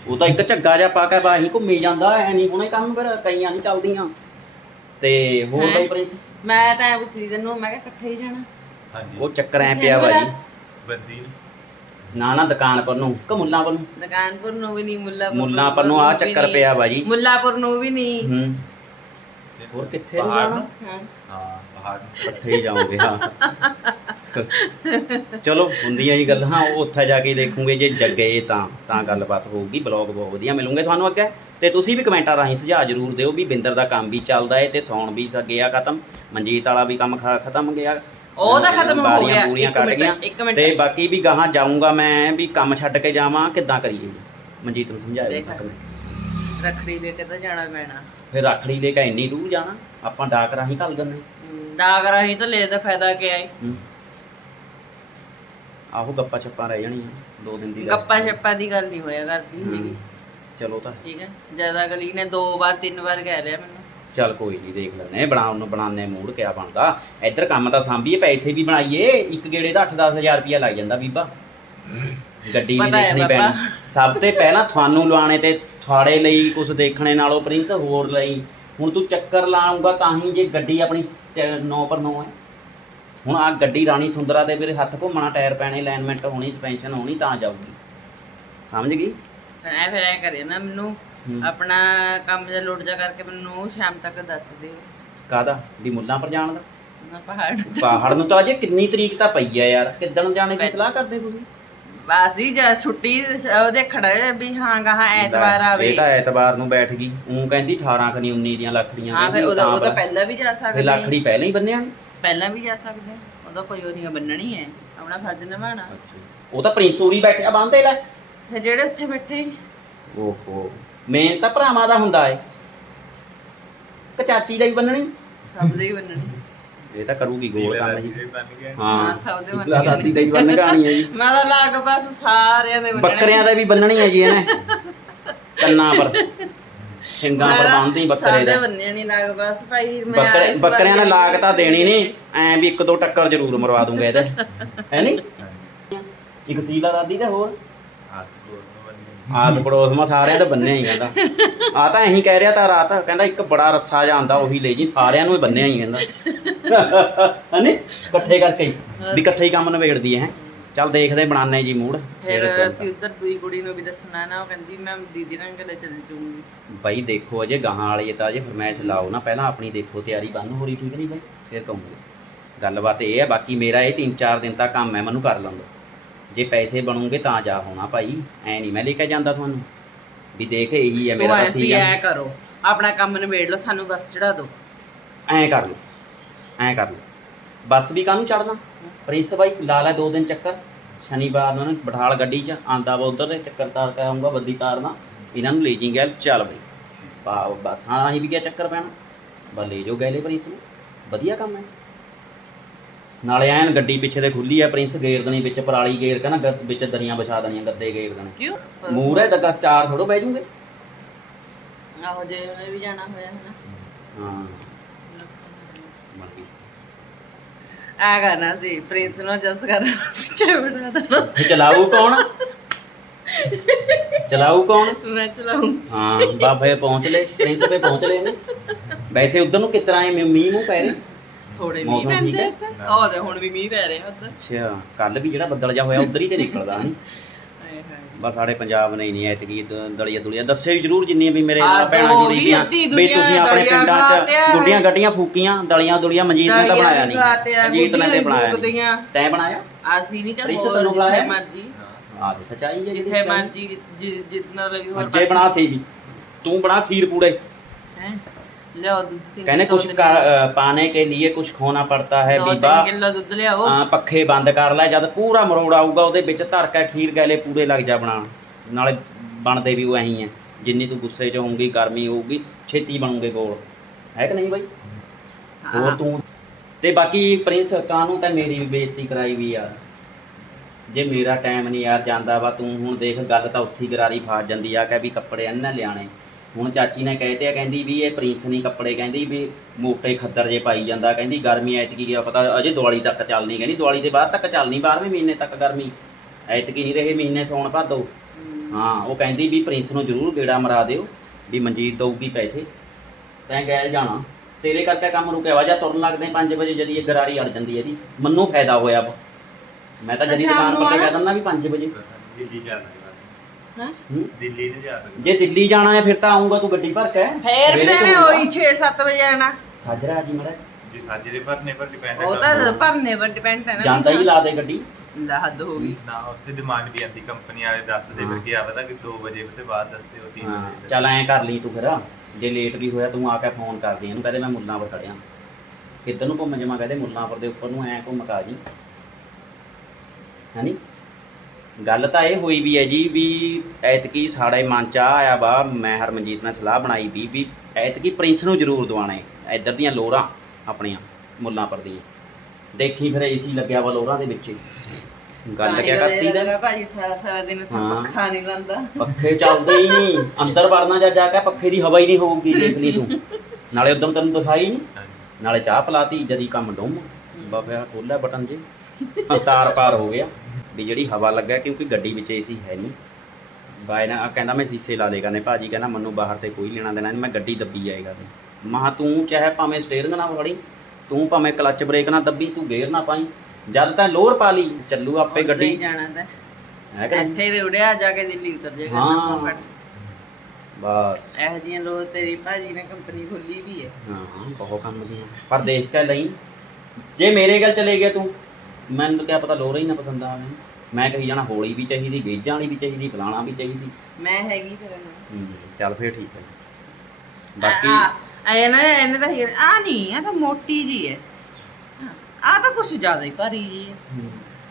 ਉਹ ਤਾਂ ਇੱਕ ਝੱਗਾ ਜਿਹਾ ਪਾ ਕੇ ਬਾਹੀ ਘੁੰਮੀ ਜਾਂਦਾ ਐ ਨਹੀਂ ਹੁਣੇ ਕੰਮ ਫਿਰ ਕਈਆਂ ਨਹੀਂ ਚੱਲਦੀਆਂ। ਤੇ ਹੋਰ ਹੈਂ? ਬਈ ਪ੍ਰਿੰਸ? ਮੈਂ ਤਾਂ ਐ ਪੁੱਛਦੀ ਤੈਨੂੰ ਮੈਂ ਕਿਹਾ ਇਕੱਠੇ ਹੀ ਜਾਣਾ। ਹਾਂਜੀ। ਉਹ ਚੱਕਰ ਐ ਪਿਆ ਵਾ ਜੀ। ਬੰਦੀ। ਨਾ ਨਾ ਦੁਕਾਨ ਪਰ ਨੂੰ ਕਿ ਮੁੱਲਾਂ ਪਰ ਨੂੰ? ਦੁਕਾਨਪੁਰ ਨੂੰ ਵੀ ਨਹੀਂ ਮੁੱਲਾਪੁਰ ਮੁੱਲਾਂ ਪਰ ਨੂੰ ਆ ਚੱਕਰ ਪਿਆ ਵਾ ਜੀ। ਮੁੱਲਾਪੁਰ ਨੂੰ ਵੀ ਨਹੀਂ। ਹੂੰ। ਹੋਰ ਕਿੱਥੇ ਨੂੰ ਬਾਹਰ ਜਾਣਾ? ਨੂੰ? ਹਾਂ। ਹਾਂ ਬਾਹਰ ਨੂੰ। ਹੀ ਜਾਓਗੇ ਹਾਂ। ਚਲੋ ਹੁੰਦੀਆਂ ਜੀ ਗੱਲਾਂ ਉਹ ਉੱਥੇ ਜਾ ਕੇ ਦੇਖੂਗੇ ਜੇ ਜੱਗੇ ਤਾਂ ਤਾਂ ਗੱਲਬਾਤ ਹੋਊਗੀ ਬਲੌਗ ਬਹੁਤ ਵਧੀਆ ਮਿਲੂਗੇ ਤੁਹਾਨੂੰ ਅੱਗੇ। ਤੇ ਤੁਸੀਂ ਵੀ ਕਮੈਂਟਾਂ ਰਾਹੀਂ ਸੁਝਾਅ ਜ਼ਰੂਰ ਦਿਓ ਵੀ ਬਿੰਦਰ ਦਾ ਕੰਮ ਵੀ ਚੱਲਦਾ ਏ ਤੇ ਸੌਣ ਵੀ ਗਿਆ ਖਤਮ ਮਨਜੀਤ ਵਾਲਾ ਵੀ ਕੰਮ ਖ- ਖਤਮ ਗਿਆ। ਉਹ ਤਾਂ ਖਤਮ ਹੋ ਗਿਆ। ਇੱਕ ਕੱਢ ਮਿੰਟ ਗਈਆਂ ਤੇ ਬਾਕੀ ਵੀ ਗਾਹਾਂ ਜਾਊਂਗਾ ਮੈਂ ਵੀ ਕੰਮ ਛੱਡ ਕੇ ਜਾਵਾਂ ਕਿੱਦਾਂ ਕਰੀਏ? ਮਨਜੀਤ ਨੂੰ ਦੇਖ। ਤੱਕ ਰੱਖੜੀ ਲੈ ਕੇ ਤਾਂ ਜਾਣਾ ਪੈਣਾ? ਫਿਰ ਰੱਖੜੀ ਲੈ ਕੇ ਇੰਨੀ ਦੂਰ ਜਾਣਾ ਆਪਾਂ ਡਾਕ ਰਾਹੀਂ ਘੱਲ ਹਮ, ਡਾਕ ਰਾਹੀਂ ਤਾਂ ਲੈ ਦਾ ਫਾਇਦਾ ਕੀ ਹੈ। ਆਹੋ ਗੱਪਾਂ ਛੱਪਾਂ ਰਹਿ ਜਾਣੀਆਂ ਦੋ ਦਿਨ ਦੀ ਗੱਪਾ ਛੱਪਾ ਦੀ ਗੱਲ ਨਹੀਂ ਹੋਇਆ ਕਰਦੀ। ਹੈਗੀ। ਚਲੋ ਤਾਂ। ਠੀਕ ਹੈ। ਜ਼ਿਆਦਾ ਗਲੀ ਨੇ ਦੋ ਵਾਰ ਤਿੰਨ ਵਾਰ ਕਹਿ ਲਿਆ ਮੈਨੂੰ। ਚੱਲ ਕੋਈ ਨਹੀਂ ਦੇਖ ਲੈਣੇ ਬਣਾਉਣ ਨੂੰ ਬਣਾਉਂਦੇ ਮੂਡ ਕਿਆ ਬਣਦਾ। ਇੱਧਰ ਕੰਮ ਤਾਂ ਸਾਂਭੀਏ ਪੈਸੇ ਵੀ ਬਣਾਈਏ ਇੱਕ ਗੇੜੇ ਦਾ 8-10000 ਰੁਪਇਆ ਲੱਗ ਜਾਂਦਾ ਬੀਬਾ। ਗੱਡੀ ਵੀ ਦੇਖਣੀ। ਪੈਣੀ। ਸਭ ਤੋਂ ਪਹਿਲਾਂ ਤੁਹਾਨੂੰ ਲਵਾਣੇ ਤੇ ਤੁਹਾਡੇ ਲਈ ਕੁਝ ਦੇਖਣੇ ਨਾਲੋਂ ਪ੍ਰਿੰਸ ਹੋਰ ਲਈ। ਹੁਣ ਤੂੰ ਚੱਕਰ ਲਾਉਂਗਾ ਤਾਂ ਹੀ ਜੇ ਗੱਡੀ ਆਪਣੀ 9 ਪਰ 9 ਹੈ। ਹੁਣ ਆ ਗੱਡੀ ਰਾਣੀ ਸੁੰਦਰਾ ਦੇ ਮੇਰੇ ਹੱਥ ਘੁੰਮਣਾ ਟਾਇਰ ਪੈਣੇ ਅਲਾਈਨਮੈਂਟ ਹੋਣੀ ਸਸਪੈਂਸ਼ਨ ਹੋਣੀ ਤਾਂ ਜਾਊਗੀ। ਸਮਝ ਗਈ? ਐ ਫਿਰ ਐ ਕਰੇ ਨਾ ਮੈਨੂੰ। ਆਪਣਾ ਕੰਮ ਜਿਹਾ ਲੋਟ ਜਾ ਕਰਕੇ ਮੈਨੂੰ ਸ਼ਾਮ ਤੱਕ ਦੱਸ ਦਿਓ ਕਾਹਦਾ? ਵੀ ਮੁੱਲਾਂ ਪਰ ਜਾਣ ਦਾ? ਨਾ ਪਹਾੜ ਪਹਾੜ ਨੂੰ ਤਾਂ ਅਜੇ ਕਿੰਨੀ ਤਰੀਕ ਤਾਂ ਪਈ ਆ ਯਾਰ। ਕਿੱਦਣ ਜਾਣੇ ਦੀ ਸਲਾਹ ਕਰਦੇ ਤੁਸੀਂ? ਬਾਸੀ ਜਾਂ ਛੁੱਟੀ ਉਹ ਦੇਖਣਾ ਵੀ ਹਾਂ ਗਾਹਾਂ ਐਤਵਾਰ ਆਵੇ। ਇਹ ਤਾਂ ਐਤਵਾਰ ਨੂੰ ਬੈਠ ਗਈ। ਉਹ ਕਹਿੰਦੀ 18 ਕਨੀ 19 ਦੀਆਂ ਲੱਖੜੀਆਂ ਹਾਂ ਫਿਰ ਉਹਦਾ ਤਾਂ ਉਹਦਾ ਬਲਾ- ਪਹਿਲਾਂ ਵੀ ਜਾ ਸਕਦੇ ਲੱਖੜੀ ਪਹਿਲਾਂ ਹੀ ਬੰਨਿਆ। ਪਹਿਲਾਂ ਵੀ ਜਾ ਸਕਦੇ। ਉਹਦਾ ਕੋਈ ਉਹਦੀਆਂ ਬੰਨਣੀ ਹੈ। ਆਪਣਾ ਫਰਜ਼ ਨਿਭਾਉਣਾ। ਉਹ ਤਾਂ ਪ੍ਰਿੰਸ ਉਰੀ ਬੈਠਿਆ ਬੰਨਦੇ ਲੈ। ਫਿਰ ਜਿਹੜੇ ਉੱਥੇ ਬੈਠੇ ਓਹੋ। ਮੇਨ ਤਾਂ ਭਰਾਵਾਂ ਦਾ ਹੁੰਦਾ ਏ। ਕਿ ਚਾਚੀ ਦਾ ਹੀ ਬੰਨਣੀ। ਸਭ ਦੇ ਹੀ ਬੰਨਣੀ। ਇਹ ਤਾਂ ਕਰੂਗੀ ਗੋਲ ਕੰਮ ਦਾ ਜੀ ਹਾਂ। ਹਾਂ, ਸਭ ਦੇ ਦਾਦੀ ਦਾ ਹੀ ਬੰਨ ਕਹਾਣੀ ਹੈ ਜੀ। ਮੈਂ ਤਾਂ ਲਾਗ ਬਸ ਸਾਰਿਆਂ ਦੇ ਬੰਨਣੇ। ਬੱਕਰਿਆਂ ਦਾ ਵੀ ਬੰਨਣੀ ਹੈ ਜੀ ਇਹਨੇ। ਕੰਨਾਂ ਪਰ। ਸਿੰਘਾਂ ਪਰ ਬੰਨਦੀ ਬੱਕਰੇ ਦਾ। ਬੰਨਿਆ ਨਹੀਂ ਲਾਗ ਬਸ ਭਾਈ ਮੈਂ ਬੱਕਰੇ ਇਸ ਵਾਰ ਬੱਕਰਿਆਂ ਨੇ ਲਾਗ ਤਾਂ ਦੇਣੀ ਨਹੀਂ। ਐ ਵੀ ਇੱਕ ਦੋ ਟੱਕਰ ਜ਼ਰੂਰ ਮਰਵਾ ਦੂੰਗਾ ਇਹਦੇ। ਹੈ ਨਹੀਂ ਇੱਕ ਸੀਲਾ ਦਾਦੀ ਤੇ ਹੋਰ। ਆਸ ਪੜੋਸ ਮਾ ਸਾਰਿਆਂ ਦੇ ਬੰਨਿਆ ਹੀ ਕਹਿੰਦਾ ਆ ਤਾਂ ਇਹੀ ਕਹਿ ਰਿਹਾ ਤਾਂ ਰਾਤ ਕਹਿੰਦਾ ਇੱਕ ਬੜਾ ਰੱਸਾ ਜਾਂਦਾ ਉਹੀ ਲੈ ਜੀ ਸਾਰਿਆਂ ਨੂੰ ਹੀ ਬੰਨਿਆ ਹੀ ਕਹਿੰਦਾ। ਹਨੇ? ਇਕੱਠੇ ਕਰਕੇ ਹੀ। ਵੀ ਇਕੱਠੇ ਹੀ ਕੰਮ ਨਿਬੇੜਦੀ ਹੈ। ਚੱਲ ਦੇਖਦੇ ਬਣਾਣੇ ਜੀ ਮੂਡ। ਫਿਰ ਅਸੀਂ ਉੱਧਰ ਦੂਈ ਕੁੜੀ ਨੂੰ ਵੀ ਦੱਸਣਾ ਨਾ ਉਹ ਕਹਿੰਦੀ ਮੈਂ ਦੀਦੀ ਨਾਲ ਘਰੇ ਚੱਲ ਜੂੰਗੀ ਬਾਈ ਦੇਖੋ ਅਜੇ ਗਾਹਾਂ ਵਾਲੀ ਤਾਂ ਅਜੇ ਫਰਮਾਇਸ਼ ਲਾਓ ਨਾ ਪਹਿਲਾਂ ਆਪਣੀ ਦੇਖੋ ਤਿਆਰੀ ਬੰਨ ਹੋ ਰਹੀ ਠੀਕ ਨਹੀਂ ਬਾਈ ਫਿਰ ਕਹੂੰਗੇ। ਗੱਲਬਾਤ ਇਹ ਹੈ ਬਾਕੀ ਮੇਰਾ ਇਹ 3-4 ਦਿਨ ਤੱਕ ਕੰਮ ਹੈ ਮੈਨੂੰ ਕਰ ਲੰਦੋ ਜੇ ਪੈਸੇ ਬਣੂਗੇ ਤਾਂ ਜਾ ਹੋਣਾ ਭਾਈ ਐ ਨਹੀਂ ਮੈਂ ਲੈ ਕੇ ਜਾਂਦਾ ਤੁਹਾਨੂੰ। ਵੀ ਦੇਖ ਇਹੀ ਹੈ ਤੂੰ ਮੇਰਾ ਐਸੀ ਸੀਜ਼ਨ ਐ ਕਰੋ ਆਪਣਾ ਕੰਮ ਨਿਬੇੜ ਲਓ ਸਾਨੂੰ ਬਸ ਚੜਾ ਦਿਓ। ਐਂ ਕਰ ਲਓ ਐਂ ਕਰ ਲਓ। ਬੱਸ ਵੀ ਕਾਹਨੂੰ ਚੜਨਾ ਪ੍ਰਿੰਸ ਬਾਈ ਲਾ ਲੈ ਦੋ ਦਿਨ ਚੱਕਰ। ਸ਼ਨੀਵਾਰ ਨੂੰ ਬਠਾਲ ਗੱਡੀ 'ਚ ਆਂਦਾ ਵਾ ਉਧਰ ਦੇ ਚੱਕਰ ਤਾਰ ਕੇ ਆਉਂਗਾ ਬੱਦੀ ਤਾਰਨਾ। ਇਹਨਾਂ ਨੂੰ ਲੈ ਜੀ ਗਿਆ ਚੱਲ ਬਈ। ਪਾ ਬੱਸਾਂ ਰਾਹੀਂ ਵੀ ਗਿਆ ਚੱਕਰ ਪੈਣਾ। ਬਸ ਲੈ ਜਾਓ ਗੈਲੇ ਪ੍ਰਿੰਸ ਨੂੰ। ਵਧੀਆ ਕੰਮ ਹੈ। ਨਾਲੇ ਐਨ ਗੱਡੀ ਪਿੱਛੇ ਤੇ ਖੁੱਲੀ ਆ ਪ੍ਰਿੰਸ ਗੇਰ ਦੇਣੀ ਵਿੱਚ ਪਰਾਲੀ ਗੇਰ ਕੇ ਨਾ ਗ- ਵਿੱਚ ਦਰੀਆਂ ਵਿਛਾ ਦੇਣੀਆਂ ਗੱਦੇ ਗੇਰ ਦੇਣੇ। ਕਿਉਂ? ਤਾਂ ਚਾਰ ਥੋੜੋ ਬਹਿ ਜੂਗੇ। ਆਹੋ ਜੇ ਉਹਨੇ ਵੀ ਜਾਣਾ ਹੋਇਆ ਹੈ ਨਾ। ਹਾਂ। ਗਈ ਆ ਕਰਨਾ ਸੀ ਪ੍ਰਿੰਸ ਨੂੰ ਜਸ ਕਰਨਾ ਪਿੱਛੇ ਬਿਠਾ ਦੇਣਾ ਫਿਰ ਚਲਾਊ ਕੌਣ? ਚਲਾਊ ਕੌਣ? ਮੈਂ ਚਲਾਉਂ ਹਾਂ ਬਾਬੇ ਪਹੁੰਚ ਲੈ ਪ੍ਰਿੰਸ ਤੇ ਪਹੁੰਚ ਲੈ ਨੇ। ਵੈਸੇ ਉਧਰ ਨੂੰ ਕਿਤਰਾ ਐ ਮੀਂਹ ਮੂੰਹ ਪੈ ਰਹੇ? ਥੋੜੇ ਮੀਂਹ ਮੌਸਮ ਠੀਕ ਪੈਂਦੇ ਹੈ? ਇੱਥੇ। ਉਹ ਤੇ ਹੁਣ ਵੀ ਮੀਂਹ ਪੈ ਰਿਹਾ ਉੱਧਰ। ਅੱਛਾ ਕੱਲ ਵੀ ਜਿਹੜਾ ਬੱਦਲ ਜਾ ਹੋਇਆ ਉਧਰ ਹੀ ਤੇ ਨਿਕਲਦਾ ਹਾਏ ਹਾਏ। ਬਸ ਸਾਡੇ ਪੰਜਾਬ ਨੇ ਹੀ ਨਹੀਂ ਐਤਕੀ ਦ- ਦਲੀਆ ਦੁਲੀਆ। ਦੱਸੇ ਵੀ ਜਰੂਰ ਜਿੰਨੀਆਂ ਵੀ ਮੇਰੇ ਨਾਲ ਭੈਣਾਂ ਉਹ ਜੁੜੀ ਵੀ ਦੀਆਂ ਅੱਧੀ ਵੀ ਦੁਨੀਆ ਤੁਸੀਂ ਆਪਣੇ ਦਲੀਆ ਪਿੰਡਾਂ 'ਚ ਆ। ਗੁੱਡੀਆਂ ਗੱਡੀਆਂ ਫੂਕੀਆਂ ਦਲੀਆਂ ਦੁਲੀਆਂ ਮਨਜੀਤ ਨੇ ਤਾਂ ਬਣਾਇਆ ਨਹੀਂ। ਮਨਜੀਤ ਨੇ ਤੇ ਬਣਾਇਆ ਨਹੀਂ। ਤੈਂ ਬਣਾਇਆ? ਅਸੀਂ ਨਹੀਂ ਪ੍ਰਿੰਸ ਚਾਹੋ ਤੈਨੂੰ ਜਿੱਥੇ ਬੁਲਾਇਆ? ਮਰਜ਼ੀ। ਆਹ ਤੇ ਸੱਚਾਈ ਹੈ ਜਿੱਥੇ। ਮਰਜ਼ੀ ਜਿ- ਜਿਤਨਾ ਲਗੀ ਹੋਰ ਅੱਜੇ ਬਣਾ ਸੀ ਜੀ ਤੂੰ ਬਣਾ ਖੀਰ ਪੂੜੇ। ਹੈ? ਲਿਆਓ ਦੁੱਧ ਤਿੰਨ कहने ਦੋ कुछ ਤਿੰਨ- का, अ, पाने के लिए कुछ खोना पड़ता है ਦੋ बीबा ਤਿੰਨ ਕਿਲੋ ਦੁੱਧ ਲਿਆਓ ਅ, ਪੱਖੇ ਬੰਦ ਕਰ ਲੈ ਜਦ ਪੂਰਾ ਮਰੋੜ ਆਊਗਾ ਉਹਦੇ ਵਿੱਚ ਧਰ ਕੇ ਖੀਰ ਗੈਲੇ ਪੂਰੇ ਲੱਗ ਜਾ ਬਣਾਉਣ ਨਾਲੇ ਬਣਦੇ ਵੀ ਉਹ ਐਂ ਹੀ ਆ ਜਿੰਨੀ ਤੂੰ ਗੁੱਸੇ 'ਚ ਹੋਊਗੀ ਗਰਮੀ ਹੋਊਗੀ ਛੇਤੀ ਬਣੂਗੇ ਗੋਲ ਹੈ ਕਿ ਨਹੀਂ ਬਾਈ ਹੋਰ ਹਾਂ। ਤੂੰ ਤੇ ਬਾਕੀ ਪ੍ਰਿੰਸ ਕਾਨੂੰ ਤਾਂ ਮੇਰੀ ਵੀ ਬੇਇੱਜ਼ਤੀ ਕਰਾਈ ਵੀ ਯਾਰ ਜੇ ਮੇਰਾ ਟਾਈਮ ਨਹੀਂ ਯਾਰ ਜਾਂਦਾ ਵਾ ਤੂੰ ਹੁਣ ਦੇਖ ਗੱਲ ਤਾਂ ਉੱਥੀ ਗਰਾਰੀ ਫਾਸ ਜਾਂਦੀ ਆ ਕਿ ਵੀ ਕੱਪੜੇ ਅੰਨਾ ਲਿਆਣੇ ਹੁਣ ਚਾਚੀ ਨੇ ਕਹਤੇ ਆ ਕਹਿੰਦੀ ਵੀ ਇਹ ਪ੍ਰਿੰਸ ਨਹੀਂ ਕੱਪੜੇ ਕਹਿੰਦੀ ਵੀ ਮੋਟੇ ਖੱਦਰ ਜੇ ਪਾਈ ਜਾਂਦਾ ਕਹਿੰਦੀ ਗਰਮੀ ਐਤਕੀ ਗਿਆ ਪਤਾ ਅਜੇ ਦੀਵਾਲੀ ਤੱਕ ਚੱਲਣੀ ਕਹਿੰਦੀ ਦੀਵਾਲੀ ਦੇ ਬਾਅਦ ਤੱਕ ਚੱਲਣੀ 12ਵੇਂ ਮਹੀਨੇ ਤੱਕ ਗਰਮੀ। ਐਤਕੀ ਨਹੀਂ ਰਹੇ ਮਹੀਨੇ ਸੌਣ ਭਾਦੋ ਹਾਂ। ਉਹ ਕਹਿੰਦੀ ਵੀ ਪ੍ਰਿੰਸ ਨੂੰ ਜ਼ਰੂਰ ਗੇੜਾ ਮਰਾ ਦਿਓ ਵੀ ਮਨਜੀਤ ਦਊਗੀ ਪੈਸੇ। ਤੈਂ ਗੈਲ ਜਾਣਾ। ਤੇਰੇ ਕਰਕੇ ਕੰਮ ਰੁਕਿਆ ਵਾ ਜਾਂ ਤੁਰਨ ਲੱਗਦੇ 5 ਵਜੇ ਜਦੀ ਇਹ ਗਰਾਰੀ ਅੜ ਜਾਂਦੀ ਹੈ ਜੀ ਮੈਨੂੰ ਫਾਇਦਾ ਹੋਇਆ ਵਾ। ਮੈਂ ਤਾਂ ਜਦੀ ਦੁਕਾਨ ਪਰ? ਕਹਿ ਦਿੰਦਾ ਵੀ 5 ਵਜੇ। ਦਿੱਲੀ ਜਾਣਾ ਹੈਂ? ਹੂੰ। ਦਿੱਲੀ ਨਹੀਂ ਜਾਣਾ ਜੇ ਦਿੱਲੀ ਜਾਣਾ ਹੈ ਫਿਰ ਤਾਂ ਆਉਂਗਾ ਤੂੰ ਗੱਡੀ ਭਰ ਕੇ। ਫੇਰ ਵੀ ਸਵੇਰੇ ਤੋਂ ਹੋਈ 6-7 ਵਜੇ ਆਣਾ। ਸਾਜਰਾ ਜੀ ਮੜਾ ਜੀ ਸਾਜਰੇ ਭਰਨੇ ਪਰ ਡਿਪੈਂਡ ਉਹ ਤਾਂ ਭਰਨੇ ਪਰ ਡਿਪੈਂਡ ਹੈ ਨਾ ਜਾਂਦਾ ਹੀ ਲਾ ਦੇ ਗੱਡੀ। ਲੈ ਹੱਦ ਹੋ ਗਈ। ਨਾ ਉੱਥੇ ਡਿਮਾਂਡ ਵੀ ਆਂਦੀ ਕੰਪਨੀ ਵਾਲੇ ਦੱਸਦੇ ਫਿਰ। ਕੀ ਆ ਪਤਾ ਕਿ 2 ਵਜੇ ਤੇ ਬਾਅਦ ਦੱਸੇ ਉਹ 3 ਹਾਂ ਵਜੇ। ਚੱਲ ਐਂ ਕਰ ਲਈ ਤੂੰ ਫਿਰ। ਜੇ ਲੇਟ ਵੀ ਹੋਇਆ ਤੂੰ ਆ ਕੇ ਫੋਨ ਕਰ ਦੇ ਇਹਨੂੰ ਕਹਦੇ ਮੈਂ ਮੁੱਲਾਂ ਪਰ ਖੜਿਆ। ਕਿੱਧਰ ਨੂੰ ਘੁੰਮ ਜਾਵਾਂ ਕਹਦੇ ਮੁੱਲਾਂ ਪਰ ਦੇ ਉੱਪਰ ਨੂੰ ਐਂ ਘੁੰਮ ਕਾ ਜੀ। ਹੈਨੀ? ਗੱਲ ਤਾਂ ਇਹ ਹੋਈ ਵੀ ਹੈ ਜੀ ਵੀ ਐਤਕੀ ਸਾਡੇ ਮਨ ਚ ਆਇਆ ਵਾ ਮੈਂ ਹਰਮਨਜੀਤ ਨਾਲ ਸਲਾਹ ਬਣਾਈ ਵੀ ਵੀ ਐਤਕੀ ਪ੍ਰਿੰਸ ਨੂੰ ਜ਼ਰੂਰ ਦਵਾਣਾ ਹੈ ਇੱਧਰ ਦੀਆਂ ਲੋਰਾਂ ਆਪਣੀਆਂ ਮੁੱਲਾਂ ਪਰ ਦੀਆਂ। ਦੇਖੀ ਫਿਰ ਏਸੀ ਲੱਗਿਆ ਵਾ ਲੋਰਾਂ ਦੇ ਵਿੱਚ। ਗੱਲ ਕਿਆ ਦਾ ਦੇ ਕਰਤੀ ਦਾ ਭਾਜੀ ਸਾਰਾ ਸਾਰਾ ਦਿਨ। ਪੱਖਾ ਨਹੀਂ ਲਾਂਦਾ ਪੱਖੇ ਚੱਲਦੇ ਹੀ ਨਹੀਂ ਅੰਦਰ ਵੜਨਾ ਜਾ ਜਾ ਕੇ ਪੱਖੇ ਦੀ ਹਵਾ ਹੀ ਨਹੀਂ ਹੋਊਗੀ ਦੇਖ ਲਈ ਤੂੰ। ਨਾਲੇ ਉਦੋਂ ਤੈਨੂੰ ਦਿਖਾਈ ਨਹੀਂ। ਨਾਲੇ ਚਾਹ ਪਲਾਤੀ ਜਦੀ ਕੰਮ ਡੁੰਮ। ਬਾਬਾ ਖੋਲਿਆ ਬਟਨ ਜੀ। ਤਾਰ ਪਾਰ ਹੋ ਗਿਆ। ਵੀ ਜਿਹੜੀ ਹਵਾ ਲੱਗਾ ਕਿਉਂਕਿ ਗੱਡੀ ਵਿੱਚ ਏਸੀ ਹੈ ਨਹੀਂ। ਬਾਈ ਨਾ ਕਹਿੰਦਾ ਮੈਂ ਸੀਸੇ ਲਾ ਲੇਗਾ ਨੇ ਭਾਜੀ ਕਹਿੰਦਾ ਮੈਨੂੰ ਬਾਹਰ ਤੇ ਕੋਈ ਲੈਣਾ ਦੇਣਾ ਨਹੀਂ ਮੈਂ ਗੱਡੀ ਦੱਬੀ ਜਾਏਗਾ ਤੇ। ਮਹਾ ਤੂੰ ਚਾਹੇ ਭਾਵੇਂ ਸਟੀਅਰਿੰਗ ਨਾ ਫੜੀ ਤੂੰ ਭਾਵੇਂ ਕਲੱਚ ਬ੍ਰੇਕ ਨਾ ਦੱਬੀ ਤੂੰ ਗੇਅਰ ਨਾ ਪਾਈ। ਜਦ ਤਾਂ ਲੋਅਰ ਪਾ ਲਈ ਚੱਲੂ ਆਪੇ ਗੱਡੀ। ਜਾਣਾ ਤਾਂ। ਹੈ ਕਿ? ਇੱਥੇ ਦੇ ਉੜਿਆ ਜਾ ਕੇ ਦਿੱਲੀ ਉਤਰ ਜਾਏਗਾ ਹਾਂ। ਬਸ। ਇਹੋ ਜਿਹੀਆਂ ਲੋ ਤੇਰੀ ਭਾਜੀ ਨੇ ਕੰਪਨੀ ਖੋਲੀ ਵੀ ਹੈ। ਹਾਂ ਬਹੁਤ ਕੰਮ ਦੀਆਂ। ਪਰ ਦੇਖ ਕੇ ਲਈ। ਜੇ ਮੇਰੇ ਗੱਲ ਚਲੇ ਗਿਆ ਤੂੰ ਮੈਨੂੰ ਕਿਆ ਪਤਾ ਲੋਰਾ ਹੀ ਨਾ ਪਸੰਦ ਆਵੇ। ਮੈਂ ਕਹੀ ਜਾਣਾ ਹੋਲੀ ਵੀ ਚਾਹੀਦੀ ਗੇਜਾਂ ਵਾਲੀ ਵੀ ਚਾਹੀਦੀ ਫਲਾਣਾ ਵੀ ਚਾਹੀਦੀ। ਮੈਂ ਹੈਗੀ ਤੇਰੇ ਨਾਲ ਹੂੰ, ਚੱਲ ਫੇਰ ਠੀਕ ਹੈ ਬਾਕੀ ਆ ਇਹ ਨਾ ਇਹਨੇ ਤਾਂ ਆ ਨਹੀਂ ਆ ਤਾਂ ਮੋਟੀ ਜੀ ਹੈ ਆ ਤਾਂ ਕੁਛ ਜ਼ਿਆਦਾ ਹੀ ਭਾਰੀ ਜੀ ਹੈ।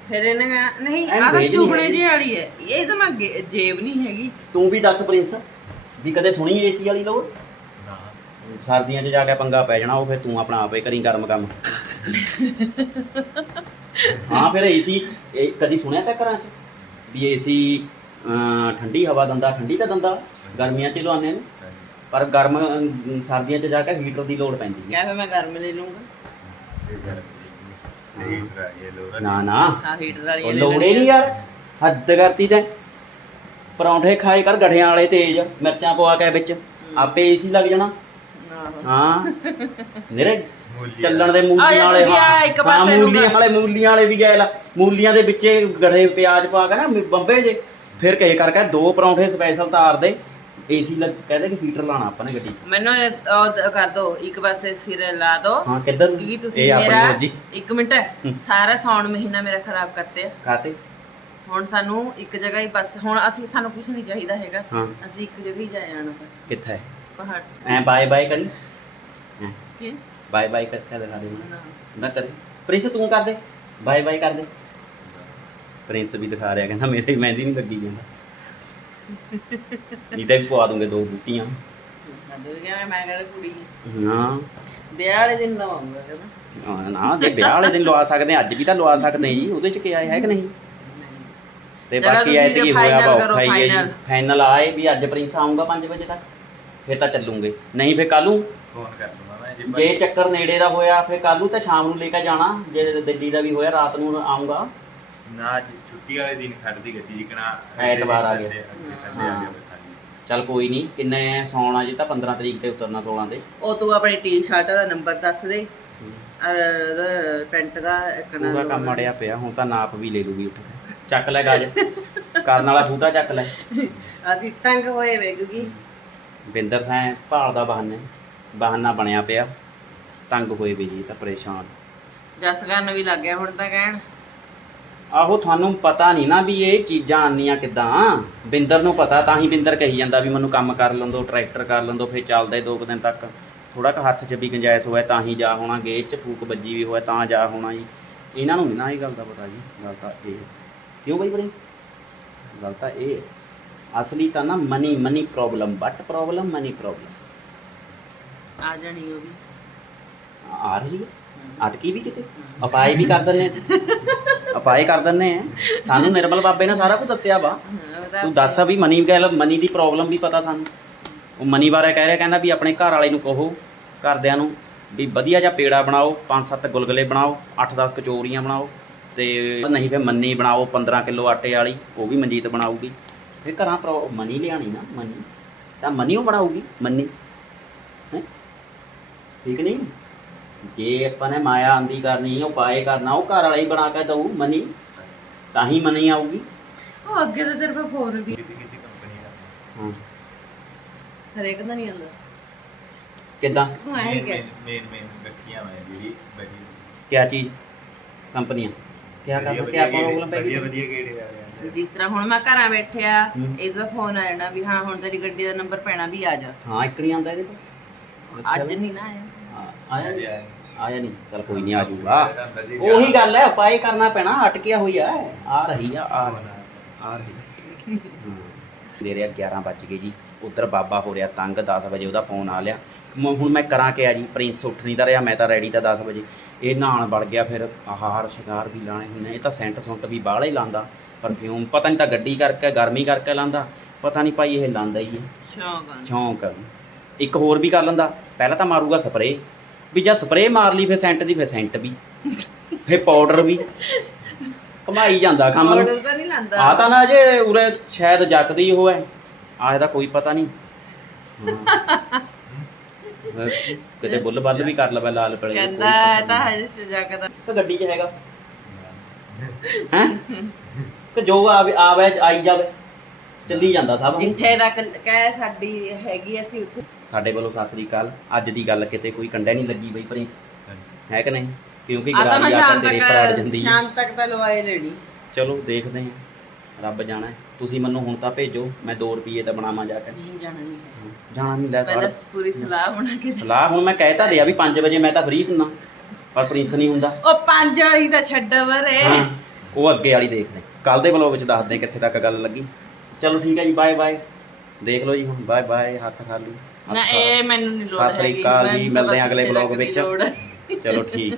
ਫਿਰ ਇਹਨੇ ਕਹਿਣਾ, ਨਹੀਂ ਐਨ ਆ ਤਾਂ ਨਹੀਂ ਚੁਗਣੇ। ਜੀ ਵਾਲੀ ਹੈ ਇਹ ਤਾਂ ਮੈਂ ਗੇ- ਜੇਬ ਨਹੀਂ ਹੈਗੀ। ਤੂੰ ਵੀ ਦੱਸ ਪ੍ਰਿੰਸ ਵੀ ਕਦੇ ਸੁਣੀ ਏਸੀ ਵਾਲੀ ਲੋੜ? ਨਾ। ਸਰਦੀਆਂ 'ਚ ਜਾ ਕੇ ਪੰਗਾ ਪੈ ਜਾਣਾ ਉਹ ਫਿਰ ਤੂੰ ਆਪਣਾ ਆਪੇ ਕਰੀ ਗਰਮ ਕੰਮ। ਹਾਂ ਫਿਰ ਏਸੀ ਕਦੀ ਸੁਣਿਆ ਤਾਂ ਘਰਾਂ 'ਚ ਵੀ ਏਸੀ ਠੰਡੀ ਹਵਾ ਦਿੰਦਾ ਠੰਡੀ ਤਾਂ ਦਿੰਦਾ ਗਰਮੀਆਂ 'ਚ ਲਵਾਉਂਦੇ ਨੇ। ਪਰ ਗਰਮ ਸਰਦੀਆਂ 'ਚ ਜਾ ਕੇ ਹੀਟਰ ਦੀ ਲੋੜ ਪੈਂਦੀ ਹੈ। ਫਿਰ ਮੈਂ ਗਰਮ ਲੈ ਲੂੰਗਾ ਨਾ ਨਾ। ਹੀਟਰ ਵਾਲੀ ਲੋੜ ਨਹੀਂ ਯਾਰ। ਹੱਦ ਕਰਤੀ ਤੈਂ। ਪਰੌਂਠੇ ਖਾਏ ਕਰ ਗਠਿਆਂ ਵਾਲੇ ਤੇਜ਼ ਮਿਰਚਾਂ ਪਵਾ ਕੇ ਵਿੱਚ। ਆਪੇ ਏਸੀ ਲੱਗ ਜਾਣਾ। ਹਾਂ। ਚੱਲਣ ਦੇ ਆ ਮੂਲੀਆਂ ਜਾ ਵਾਲੇ ਤੁਸੀਂ ਆ ਇੱਕ ਪਾਸੇ ਨੂੰ ਮੂਲੀਆਂ। ਵਾਲੇ ਮੂਲੀਆਂ ਵਾਲੇ ਵੀ ਗਏ ਲਾ। ਮੂਲੀਆਂ ਦੇ ਵਿੱਚੇ ਗੜੇ ਪਿਆਜ਼ ਪਾ ਕੇ ਨਾ ਬੰਬੇ ਜੇ। ਫਿਰ ਕਹੇ ਕਰਕੇ ਦੋ ਪਰੌਂਠੇ ਸਪੈਸ਼ਲ ਤਾਰ ਦੇ। ਏਸੀ ਲੱਗ ਕਹਿੰਦੇ ਕਿ ਹੀਟਰ ਲਾਣਾ ਆਪਾਂ ਨੇ ਗੱਡੀ। ਮੈਨੂੰ ਇਹ ਕਰ ਦੋ ਇੱਕ ਪਾਸੇ ਸਿਰ ਲਾ ਦੋ। ਹਾਂ ਕਿੱਧਰ? ਕਿਉਂਕਿ ਤੁਸੀਂ ਮੇਰਾ ਇੱਕ ਮਿੰਟ ਹੂੰ। ਸਾਰਾ ਸੌਣ ਮਹੀਨਾ ਮੇਰਾ ਖਰਾਬ ਕਰਤੇ ਆ। ਖਾਤੇ ਹੁਣ ਸਾਨੂੰ ਇੱਕ ਜਗ੍ਹਾ ਹੀ ਬਸ ਹੁਣ ਅਸੀਂ ਸਾਨੂੰ ਕੁਝ ਨਹੀਂ ਚਾਹੀਦਾ ਹੈਗਾ। ਹਾਂ। ਅਸੀਂ ਇੱਕ ਜਗ੍ਹਾ ਹੀ ਜਾ ਆਣਾ ਬਸ। ਕਿੱਥੇ? ਐ ਬਾਏ ਬਾਏ ਕਰੀ ਐ ਕੀ ਬਾਏ ਬਾਏ ਕਰਕੇ ਦਿਖਾ ਦੇ ਮੈਨੂੰ ਨਾ। ਨਾ ਕਰੇ ਪ੍ਰਿੰਸ ਤੂੰ ਕਰ ਦੇ ਬਾਏ ਬਾਏ ਕਰ ਦੇ ਪ੍ਰਿੰਸ ਵੀ ਦਿਖਾ ਰਿਹਾ ਕਹਿੰਦਾ ਮੇਰੇ ਮਹਿੰਦੀ ਨਹੀਂ ਲੱਗੀ ਜਾਂਦਾ ਇਹਦੇ ਵੀ ਪਵਾ ਦੂੰਗੇ ਦੋ ਬੂਟੀਆਂ ਮੈਂ ਕਿਹਾ ਮੈਂ ਕਹਿੰਦਾ ਕੁੜੀ ਹਾਂ ਵਿਆਹ ਵਾਲੇ ਦਿਨ ਲਵਾਉਂਗਾ ਕਹਿੰਦਾ ਨਾ ਜੇ ਵਿਆਹ ਵਾਲੇ ਦਿਨ ਲਵਾ ਸਕਦੇ ਆ ਅੱਜ ਵੀ ਤਾਂ ਲਵਾ ਸਕਦੇ ਆ ਜੀ ਉਹਦੇ ਚ ਕੀ ਆਇਆ ਹੈ ਕਿ ਨਹੀਂ ਤੇ ਚਲੋ ਬਾਕੀ ਤੁਸੀਂ ਐਤਕੀ ਹੋਇਆ ਵਾ ਕਰੋ, ਔਖਾ ਹੀ ਹੈ ਜੀ final। ਫਾਈਨਲ ਆਏ ਵੀ ਅੱਜ ਪ੍ਰਿੰਸ ਆਊਗਾ 5 ਵਜੇ ਤੱਕ ਫਿਰ ਤਾਂ ਚੱਲੂਗੇ। ਨਹੀਂ ਫਿਰ ਕੱਲੂ ਫੋਨ ਕਰ ਦੂੰਗਾ ਮੈਂ ਜੇ ਜੇ ਚੱਕਰ ਨੇੜੇ ਦਾ ਹੋਇਆ ਫਿਰ ਕੱਲੂ ਤਾਂ ਸ਼ਾਮ ਨੂੰ ਲੈ ਕੇ ਜਾਣਾ ਜੇ ਦਿੱਲੀ ਦਾ ਵੀ ਹੋਇਆ ਰਾਤ ਨੂੰ ਆਊਗਾ ਨਾ ਜੀ ਛੁੱਟੀ ਵਾਲੇ ਦਿਨ ਖੜਦੀ ਗੱਡੀ ਜਿਕਣਾ ਐਤਵਾਰ ਆ ਗਿਆ। ਸੰਡੇ ਆ ਗਿਆ ਬੈਠਾ ਚੱਲ ਕੋਈ ਨਹੀਂ ਕਿੰਨੇ ਸੌਣਾ ਜੀ ਤਾਂ 15 ਤਰੀਕ ਤੇ ਉਤਰਨਾ 16 ਤੇ। ਉਹ ਤੂੰ ਆਪਣੀ ਟੀ-ਸ਼ਰਟ ਦਾ ਨੰਬਰ ਦੱਸ ਦੇ। ਔਰ ਉਹਦਾ ਪੈਂਟ ਦਾ ਇੱਕ ਨਾ ਪੂਰਾ ਕੰਮ ਅੜਿਆ ਪਿਆ ਹੁਣ ਤਾਂ ਨਾਪ ਵੀ ਲੈ ਲੂਗੀ ਉੱਠ ਕੇ ਚੱਕ ਲੈ ਗਾਜ। ਕਰਨ ਵਾਲਾ ਛੂਟਾ ਚੱਕ ਲੈ। ਅਸੀਂ ਤੰਗ ਹੋਏ ਵੇ ਕਿਉਂਕਿ ਬਿੰਦਰ ਸੈਂ ਭਾਲ ਦਾ ਬਹਾਨਾ ਬਹਾਨਾ ਬਣਿਆ ਪਿਆ। ਤੰਗ ਹੋਏ ਵੀ ਜੀ ਤਾਂ ਪਰੇਸ਼ਾਨ। ਜਸ ਕਰਨ ਵੀ ਲੱਗ ਗਿਆ ਹੁਣ ਤਾਂ ਕਹਿਣ। ਆਹੋ ਤੁਹਾਨੂੰ ਪਤਾ ਨਹੀਂ ਨਾ ਵੀ ਇਹ ਚੀਜ਼ਾਂ ਆਨੀਆਂ ਕਿੱਦਾਂ। ਬਿੰਦਰ ਨੂੰ ਪਤਾ ਤਾਂ ਹੀ ਬਿੰਦਰ ਕਹੀ ਜਾਂਦਾ ਵੀ ਮੈਨੂੰ ਕੰਮ ਕਰ ਲੰਦੋ ਟਰੈਕਟਰ ਕਰ ਲੰਦੋ ਫਿਰ ਚੱਲਦੇ ਦੋ ਕੁ ਦਿਨ ਤੱਕ। ਥੋੜਾ ਕੁ ਹੱਥ 'ਚ ਵੀ ਗੁੰਜਾਇਸ਼ ਹੋਇਆ ਤਾਂ ਹੀ ਜਾ ਹੋਣਾ ਗੇਜ 'ਚ ਫੂਕ ਵੱਜੀ ਵੀ ਹੋਇਆ ਤਾਂ ਜਾ ਹੋਣਾ ਜੀ। ਇਹਨਾਂ ਨੂੰ ਨਹੀਂ ਨਾ ਇਹ ਗੱਲ ਦਾ ਪਤਾ ਜੀ ਗੱਲ ਤਾਂ ਇਹ। ਕਿਉਂ ਬਈ ਬੜੀ ਗੱਲ ਤਾਂ ਇਹ। ਅਸਲੀ ਤਾਂ ਨਾ money money problem but problem money problem ਆ ਜਾਣੀ ਉਹ ਵੀ। ਆ ਰਹੀ ਹੈ। ਅਟਕੀ ਵੀ ਕਿਤੇ? ਅਪਾਏ ਵੀ ਕਰ ਦਿੰਨੇ ਅਸੀਂ ਅਪਾਏ ਕਰ ਦਿੰਨੇ ਆ। ਸਾਨੂੰ ਨਿਰਮਲ ਬਾਬੇ ਨੇ ਸਾਰਾ ਕੁਝ ਦੱਸਿਆ ਵਾ। ਹਾਂ, ਉਹਦਾ ਤੂੰ ਦੱਸ ਵੀ ਮਨੀ ਗੱਲ ਮਨੀ ਦੀ ਪ੍ਰੋਬਲਮ ਵੀ ਪਤਾ ਸਾਨੂੰ। ਉਹ ਮਨੀ ਬਾਰੇ ਕਹਿ ਰਿਹਾ ਕਹਿੰਦਾ ਵੀ ਆਪਣੇ ਘਰ ਵਾਲੇ ਨੂੰ ਕਹੋ ਘਰਦਿਆਂ ਨੂੰ ਵੀ ਵਧੀਆ ਜਿਹਾ ਪੇੜਾ ਬਣਾਓ ਪੰਜ ਸੱਤ ਗੁਲਗੁਲੇ ਬਣਾਓ 8-10 ਕਚੋਰੀਆਂ ਬਣਾਓ ਤੇ ਨਹੀਂ ਫਿਰ ਮੰਨੀ ਬਣਾਓ 15 ਕਿਲੋ ਆਟੇ ਵਾਲੀ ਉਹ ਵੀ ਮਨਜੀਤ ਬਣਾਊਗੀ। ਫਿਰ ਘਰਾਂ ਪ੍ਰੋ ਮਨੀ ਲਿਆਣੀ ਨਾ ਮਨੀ ਤਾਂ ਮਨੀ ਉਹ ਬਣਾਊਗੀ ਮੰਨੀ ਹੈਂ ਠੀਕ ਨਹੀਂ ਜੇ ਆਪਾਂ ਨੇ ਮਾਇਆ ਆਂਦੀ ਕਰਨੀ ਉਹ ਪਾਏ ਕਰਨਾ ਉਹ ਘਰ ਵਾਲਾ ਹੀ ਬਣਾ ਕੇ ਦਊ ਮਨੀ ਤਾਂ ਹੀ ਮਨੀ ਆਊਗੀ ਉਹ ਅੱਗੇ ਤਾਂ ਤੇਰੇ ਕੋਲ ਫੋਰ ਵੀ ਕਿਸੇ ਕਿਸੇ ਕੰਪਨੀ ਦਾ ਹਾਂ ਹਰੇਕ ਦਾ ਨਹੀਂ ਆਉਂਦਾ ਕਿੱਦਾਂ ਤੂੰ ਐਂ ਹੀ ਕਹਿ ਮੇਨ ਮੇਨ ਰੱਖੀਆਂ ਮੈਂ ਜਿਹੜੀ ਵਧੀਆ ਕਿਆ ਚੀਜ਼ ਕੰਪਨੀਆਂ ਕਿਆ ਕਰ ਕਿਆ ਵਧੀਆ ਪ੍ਰੋਬਲਮ ਪੈ ਵਧੀਆ ਗਈ ਵਧੀਆ ਗੇੜੇ ਆ। ਰਹੇ ਜਿਸ ਤਰ੍ਹਾਂ ਹੁਣ ਮੈਂ ਘਰਾਂ ਬੈਠਿਆ। ਇਹਦਾ ਫੋਨ ਆ ਜਾਣਾ ਵੀ ਹਾਂ ਹੁਣ ਤੇਰੀ ਗੱਡੀ ਦਾ ਨੰਬਰ ਪੈਣਾ ਵੀ ਆ ਜਾ। ਹਾਂ ਇਕੜੀ ਆਂਦਾ ਇਹਦੇ ਤੋਂ ਅੱਜ ਨਹੀਂ ਨਾ ਆਇਆ। ਹਾਂ, ਆਇਆ ਨਹੀਂ ਆਇਆ ਨਹੀਂ ਚਲ ਕੋਈ ਨਹੀਂ ਆ ਜਾਊਗਾ। ਉਹੀ ਗੱਲ ਹੈ ਉਪਾਏ ਕਰਨਾ ਪੈਣਾ ਅਟਕਿਆ ਹੋਇਆ ਆ ਰਹੀ ਆ ਆ ਆ ਰਹੀ। ਹਾਂ। ਦੇ ਰਿਹਾ 11 ਵੱਜ ਗਏ ਜੀ। ਉਧਰ ਬਾਬਾ ਹੋ ਰਿਹਾ ਤੰਗ 10 ਵਜੇ ਉਹਦਾ ਫੋਨ ਆ ਲਿਆ। ਹੁਣ ਮੈਂ ਕਰਾਂ ਕਿਆ ਜੀ? ਪ੍ਰਿੰਸ ਉੱਠ ਨਹੀਂ ਤਾਂ ਰਿਹਾ ਮੈਂ ਤਾਂ ਰੈਡੀ ਤਾਂ 10 ਵਜੇ। ਇਹ ਨਹਾਣ ਵੜ ਗਿਆ ਫਿਰ ਆਹਾਰ ਸ਼ਿਕਾਰ ਵੀ ਲਾਣੇ ਹੁੰਦੇ ਇਹ ਤਾਂ ਸੈਂਟ ਸੁੰਟ ਵੀ ਬਾਹਲਾ ਹੀ ਲਾਂਦਾ ਪਰਫਿਊਮ ਪਤਾ ਨਹੀਂ ਤਾਂ ਗੱਡੀ ਕਰਕੇ ਗਰਮੀ ਕਰਕੇ ਲਾਂਦਾ ਪਤਾ ਨਹੀਂ ਭਾਈ ਇਹ ਲਾਂਦਾ ਹੀ ਹੈ। ਸ਼ੌਂਕ। ਇੱਕ ਹੋਰ ਵੀ ਕਰ ਲੈਂਦਾ। ਪਹਿਲਾਂ ਤਾਂ ਮਾਰੂਗਾ ਸਪਰੇ ਵੀ ਜਾਂ ਸਪਰੇ ਮਾਰ ਲਈ ਫਿਰ ਸੈਂਟ ਦੀ ਫਿਰ ਸੈਂਟ ਵੀ। ਫਿਰ ਪਾਊਡਰ ਵੀ। ਕਮਾਈ ਜਾਂਦਾ ਕੰਮ ਨੂੰ। ਤਾਂ ਨਹੀਂ ਲਾਂਦਾ ਆ ਤਾਂ ਨਾ ਜੇ ਉਰੇ ਸ਼ਾਇਦ ਜੱਕਦੀ ਹੀ ਹੋਵੇ। ਆ ਇਹਦਾ ਕੋਈ ਪਤਾ ਨਹੀਂ। ਹਾਂ। ਕਿਤੇ ਬੁੱਲ ਬੱਲ ਵੀ ਕਰ ਲਵੇ ਲਾਲ ਪਲੇ ਕਹਿੰਦਾ ਇਹ ਤਾਂ ਹਜੇ ਸ਼ਜਾਕ ਦਾ ਤਾਂ ਗੱਡੀ 'ਚ ਹੈਗਾ। ਹੈ? ਕਿ ਜੋ ਆਵੇ ਆਵੇ ਆਈ ਜਾਵੇ। ਚੱਲੀ ਜਾਂਦਾ ਸਭ। ਜਿੱਥੇ ਤੱਕ ਕਹਿ ਸਾਡੀ ਹੈਗੀ ਅਸੀਂ ਉੱਥੇ। ਸਾਡੇ ਵੱਲੋਂ ਸਤਿ ਸ੍ਰੀ ਅਕਾਲ। ਅੱਜ ਦੀ ਗੱਲ ਕਿਤੇ ਕੋਈ ਕੰਡਾ ਨਹੀਂ ਲੱਗੀ ਬਈ ਪ੍ਰਿੰਸ। ਹੈ ਕਿ ਨਹੀਂ? ਕਿਉਂਕਿ ਆ ਤਾਂ ਮੈਂ ਗਰਾਰੀ ਆ ਸ਼ਾਮ ਤੇਰੇ ਤੱਕ ਜਾਂਦੀ ਹੈ। ਸ਼ਾਮ ਤੱਕ ਤਾਂ ਲਵਾਏ ਲੈਣੀ। ਚਲੋ ਦੇਖਦੇ ਹਾਂ। ਰੱਬ ਜਾਣਾ ਹੈ। ਤੁਸੀਂ ਮੈਨੂੰ ਹੁਣ ਤਾਂ ਭੇਜੋ ਮੈਂ 2 ਰੁਪਏ ਤਾਂ ਬਣਾਵਾਂ ਜਾ ਕੇ। ਨਹੀਂ ਜਾਣਾ ਨਹੀਂ ਹੈ। ਜਾਣਾ ਨਹੀਂ ਲੈ ਪਹਿਲਾਂ ਪੂਰੀ ਸਲਾਹ ਬਣਾ ਕੇ ਸਲਾਹ ਹੁਣ ਮੈਂ ਕਹਿ ਤਾਂ ਦਿਆ ਵੀ 5 ਵਜੇ ਮੈਂ ਤਾਂ ਫ੍ਰੀ ਹੁੰਨਾ ਪਰ ਪ੍ਰਿੰਸ ਨਹੀਂ ਹੁੰਦਾ। ਉਹ ਪੰਜ ਵਾਲੀ ਤਾਂ ਛੱਡ ਵਰੇ ਹਾਂ ਉਹ ਅੱਗੇ ਵਾਲੀ ਦੇਖਦੇ। ਕੱਲ ਦੇ ਵਲੋਗ ਵਿੱਚ ਦੱਸਦੇ ਕਿੱਥੇ ਤੱਕ ਗੱਲ ਲੱਗੀ। ਚਲੋ ਠੀਕ ਹੈ ਜੀ ਬਾਏ ਬਾਏ ਦੇਖ ਲਓ ਜੀ ਹੁਣ ਬਾਏ ਬਾਏ ਹੱਥ ਖਾਲੀ ਨਾ ਇਹ ਮੈਨੂੰ ਨਹੀਂ ਲੋੜ ਸਤਿ ਸ੍ਰੀ ਹੈਗੀ, ਅਕਾਲ ਜੀ, ਮੈਨੂੰ ਤਾਂ ਮਿਲਦੇ ਹਾਂ ਬਸ ਅਗਲੇ ਇੱਥੇ vlog ਤੱਕ ਦੀ ਵਿੱਚ। ਲੋੜ। ਹੈ। ਚਲੋ ਠੀਕ ਹੈ।